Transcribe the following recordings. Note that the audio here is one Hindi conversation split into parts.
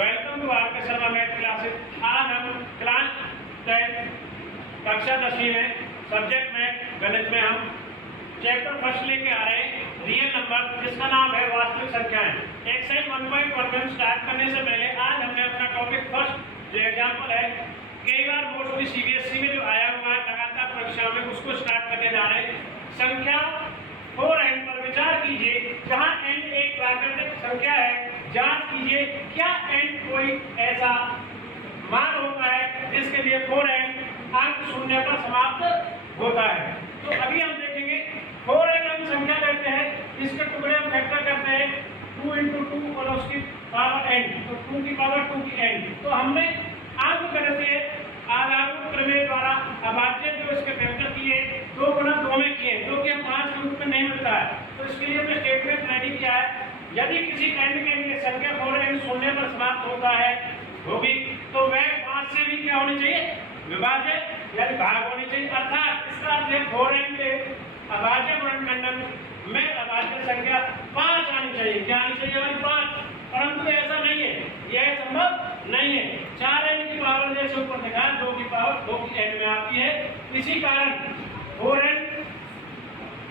Welcome to R Sharma math classes. आज हम क्लास 10 कक्षा 10वीं में सब्जेक्ट में गणित में हम चैप्टर फर्स्ट लेके आ रहे हैं रियल नंबर, जिसका नाम है वास्तविक संख्याएं। एक्सरसाइज 1.1 में स्टार्ट करने से पहले आज हमने अपना टॉपिक फर्स्ट जो एग्जाम्पल है कई बार मोस्टली सीबीएसई में जो आया हुआ है लगातार परीक्षाओं में, उसको स्टार्ट करने जा रहे हैं। संख्या 4n पर विचार कीजिए, जहां n एक प्राकृतिक संख्या है। जांच कीजिए क्या n कोई ऐसा मान होता है जिसके लिए 4n अंक शून्य पर समाप्त होता है। तो अभी हम देखेंगे 4n अंक संख्या लेते हैं, इसके टुकड़े हम फैक्टर करते हैं 2 × 2 और उसकी पावर n, तो 2 की पावर 2 की n। तो हमने अंक गणितीय आधारभूत प्रमेय द्वारा अभाज्य जो इसके फैक्टर किए 2 × 2 में किए, जो कि हम 5 के रूप में नहीं मिलता है। तो इसके लिए हमने स्टेटमेंट रेडी किया है। यदि किसी n के लिए संख्या 4n शून्य पर समाप्त होता है होगी, तो वह 5 से भी क्या होनी चाहिए, विभाज्य यानी भाग होनी चाहिए। अर्थात इसका अर्थ है 4n के अभाज्य गुणनखंड में अभाज्य संख्या 5 आनी चाहिए। क्या आनी चाहिए हमारी 5, परंतु ऐसा नहीं है, यह संभव नहीं है। 4n की पावर जैसे ऊपर देखा 2 की पावर 2 की n में आती है। इसी कारण 4n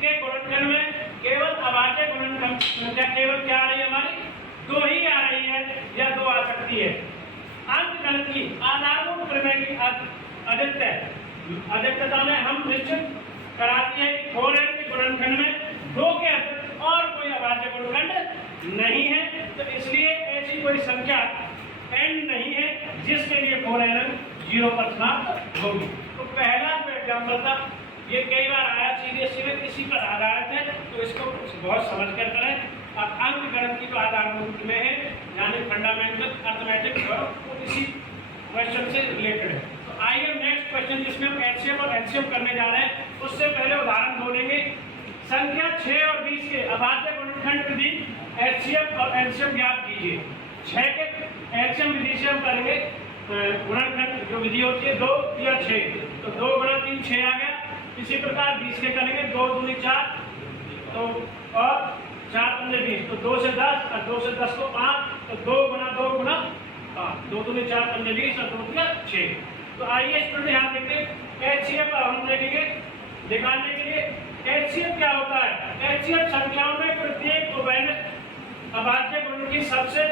के गुणनखंड में केवल अभाज्य गुणनखंड संख्या केवल क्या आ रही है हमारी 2 ही आ रही है, या 2 आ सकती है। अंकगणित की आधारभूत प्रमेय की अद्वितीयता में हम निश्चित कराती है कि 4n के गुणनखंड में 2 के अतिरिक्त और कोई अभाज्य गुणनखंड नहीं है। तो इसलिए ऐसी कोई संख्या n नहीं है जिसके लिए 4n 0 पर समाप्त होगी। तो पहला जो एग्जाम्पल था ये कई बार आया सीबीएसई में, इसी पर आधारित है, तो इसको बहुत समझ कर करें। अब अंक गणित की जो आधारभूत में है यानी फंडामेंटल अर्थमेटिक, और इसी क्वेश्चन से रिलेटेड है। तो आइए नेक्स्ट क्वेश्चन जिसमें हम एचसीएफ और एलसीएम करने जा रहे हैं, उससे पहले उदाहरण ढूंढेंगे। संख्या 6 और 20 के अभाज्य गुणनखंड विधि एचसीएफ और एलसीएम ज्ञात कीजिए। 6 के एलसीएम विधि से हम करेंगे गुणनखंड जो विधि होती है 2 या 6, तो 2 × 3 6 आ गया। इसी प्रकार 20 के करेंगे 2 दूनी 4, तो और 4 × 20, तो 2 से 10 और 2 से 10 को 5, तो 2 × 2 × 5, 2 दूनी 4 × 20 और 2 × 6। तो आइए इस पर ध्यान देंगे। एचसीएफ हम देखेंगे निकालने के लिए। एचसीएफ क्या होता है? एचसीएफ संख्याओं में प्रत्येक अभाज्य गुणन की सबसे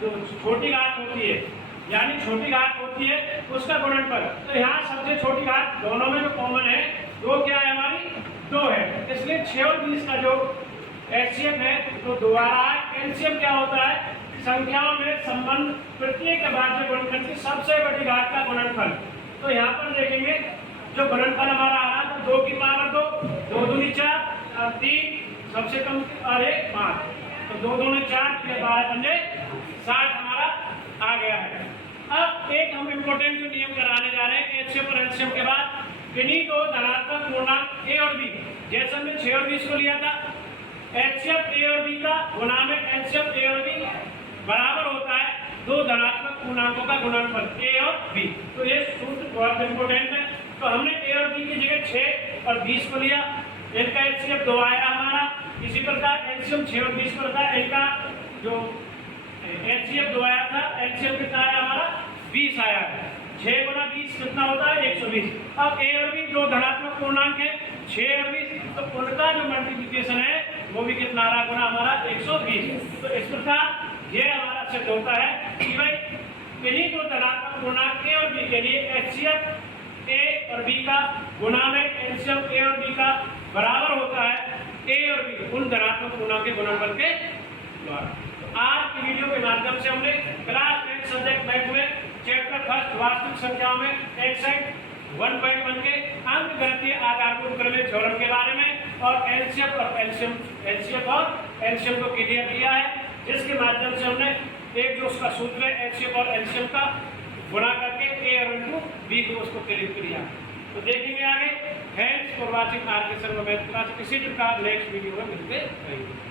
जो छोटी घात होती है, यानी छोटी घात होती है उसका गुणनफल। तो यहाँ सबसे छोटी घात दोनों में जो कॉमन है वो क्या है हमारी 2 है। इसलिए 6 और 20 का जो एचसीएफ है तो 2 आ रहा है। एलसीएम क्या होता है? संख्याओं में संबंध प्रत्येक अभाज्य गुणनखंड की सबसे बड़ी घात का गुणनफल। तो यहाँ पर देखेंगे जो गुणनफल हमारा आ रहा है 2 की पावर 2, 2 दूनी 4 और 3 सबसे कम और 1 5, तो 2 दूनी 4 12 पंजे 60 हमारा आ गया है। अब एक हम इम्पोर्टेंट जो नियम कराने जा रहे हैं एचसीएफ और एलसीएम के बाद, किन्हीं दो धनात्मक पूर्णांक ए और बी, जैसे हमने 6 और 20 को लिया था, एचसीएफ ए और बी का गुणा में एलसीएम ए और बी बराबर होता है 2 धनात्मक पूर्णांकों का गुणनफल ए और बी। तो ये सूत्र बहुत इंपॉर्टेंट है। तो हमने ए और बी की जगह 6 और 20 को लिया, इनका एचसीएफ 2 आया हमारा। इसी प्रकार एलसीएम 6 और 20 को रखा, इनका जो एचसीएफ 2 आया था, एलसीएम कितना आया हमारा 20 आया है। 6 × 20 कितना होता है 120। अब ए और बी 2 धनात्मक पूर्णांक है 6 और 20, तो उनका जो मल्टीप्लिकेशन है वो भी कितना आ रहा गुना हमारा 120। तो इस प्रकार ये हमारा सिद्ध होता है कि भाई किन्हीं दो धनात्मक पूर्णांक ए और बी के लिए एचसीएफ ए और बी का गुणा में एलसीएम ए और बी का बराबर होता है ए और बी उन धनात्मक पूर्णांक के गुणनफल के द्वारा। आज की वीडियो के माध्यम से हमने क्लास 10 सब्जेक्ट मैथ में चैप्टर फर्स्ट वास्तविक संख्याओं में एक्सरसाइज 1.1 के अंक गणितीय आधारभूत प्रमेय थ्योरम के बारे में और एलसीएफ और एलसीएम को क्लियर किया है, जिसके माध्यम से हमने एक जो उसका सूत्र है एचसीएफ और एलसीएम का गुणा करके ए और इंटू बी को उसको क्लियर किया। तो देखेंगे आगे। थैंक्स फॉर वाचिंग आर के शर्मा मैथ क्लास। इसी प्रकार नेक्स्ट वीडियो में मिलते रहेंगे।